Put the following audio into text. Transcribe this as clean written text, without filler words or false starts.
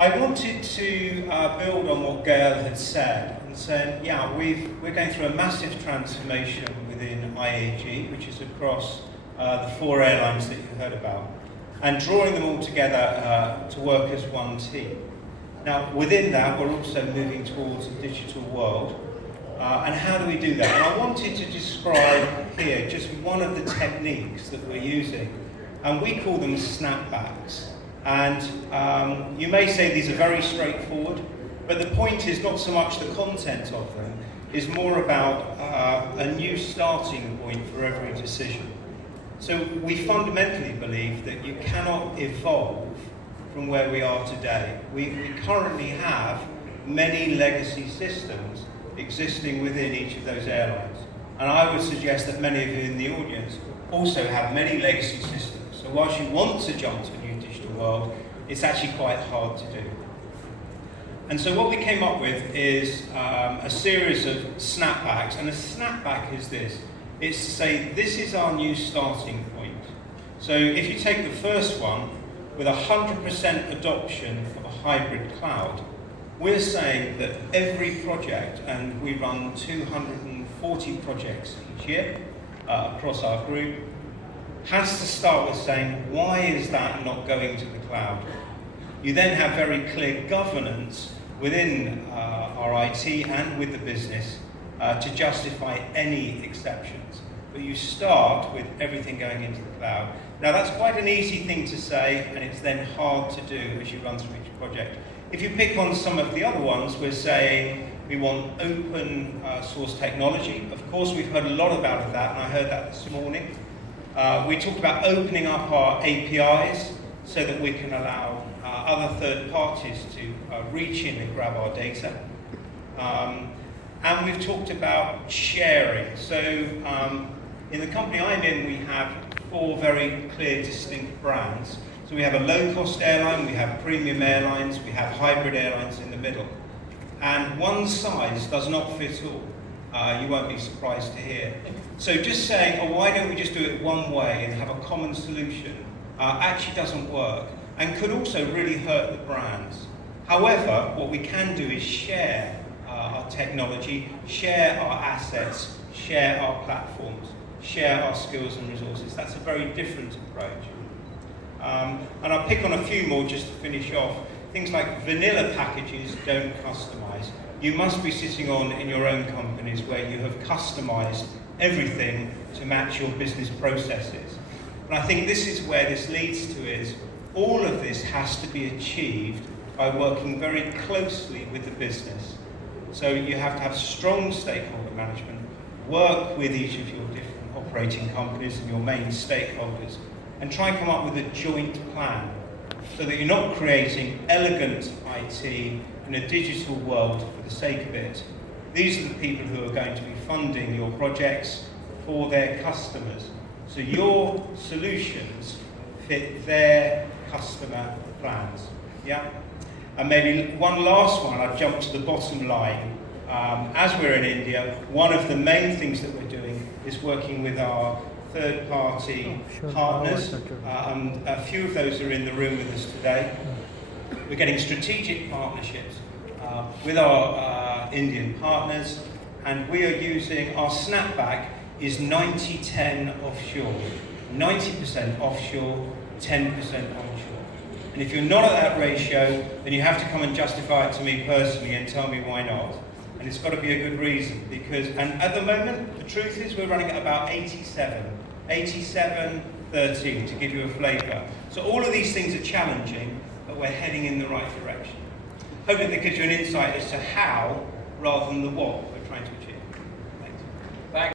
I wanted to build on what Gail had said and said, yeah, we're going through a massive transformation within IAG, which is across the 4 airlines that you heard about, and drawing them all together to work as one team. Now, within that, we're also moving towards a digital world. And how do we do that? And I wanted to describe here just one of the techniques that we're using, and we call them snapbacks. And you may say these are very straightforward, but the point is not so much the content of them, is more about a new starting point for every decision. So we fundamentally believe that you cannot evolve from where we are today. We currently have many legacy systems existing within each of those airlines. And I would suggest that many of you in the audience also have many legacy systems. So whilst you want to jump to a new digital world, it's actually quite hard to do. And so what we came up with is a series of snapbacks. And a snapback is this. It's to say, this is our new starting point. So if you take the first one, with 100% adoption of a hybrid cloud, we're saying that every project, and we run 240 projects each year across our group, has to start with saying, why is that not going to the cloud? You then have very clear governance within our IT and with the business to justify any exceptions. But you start with everything going into the cloud. Now that's quite an easy thing to say, and it's then hard to do as you run through each project. If you pick on some of the other ones, we're saying we want open source technology. Of course, we've heard a lot about that, and I heard that this morning. We talked about opening up our APIs so that we can allow other third parties to reach in and grab our data. And we've talked about sharing. So in the company I'm in, we have 4 very clear, distinct brands. So we have a low-cost airline, we have premium airlines, we have hybrid airlines in the middle. And one size does not fit all. You won't be surprised to hear. So just saying, oh, why don't we just do it one way and have a common solution, actually doesn't work, and could also really hurt the brands. However, what we can do is share our technology, share our assets, share our platforms, share our skills and resources. That's a very different approach. And I'll pick on a few more just to finish off. Things like vanilla packages don't customize. You must be sitting on in your own companies where you have customized everything to match your business processes. And I think this is where this leads to is all of this has to be achieved by working very closely with the business. So you have to have strong stakeholder management, work with each of your different operating companies and your main stakeholders, and try and come up with a joint plan so that you're not creating elegant IT in a digital world for the sake of it. These are the people who are going to be funding your projects for their customers. So your solutions fit their customer plans. Yeah? And maybe one last one, I've jumped to the bottom line. As we're in India, one of the main things that we're doing is working with our third-party partners. A few of those are in the room with us today. We're getting strategic partnerships with our Indian partners, and we are using, our snapback is 90-10 offshore. 90% offshore, 10% onshore. And if you're not at that ratio, then you have to come and justify it to me personally and tell me why not. And it's got to be a good reason, because, and at the moment, the truth is we're running at about 87-13 to give you a flavour. So all of these things are challenging, but we're heading in the right direction. Hopefully that gives you an insight as to how, rather than the what, we're trying to achieve.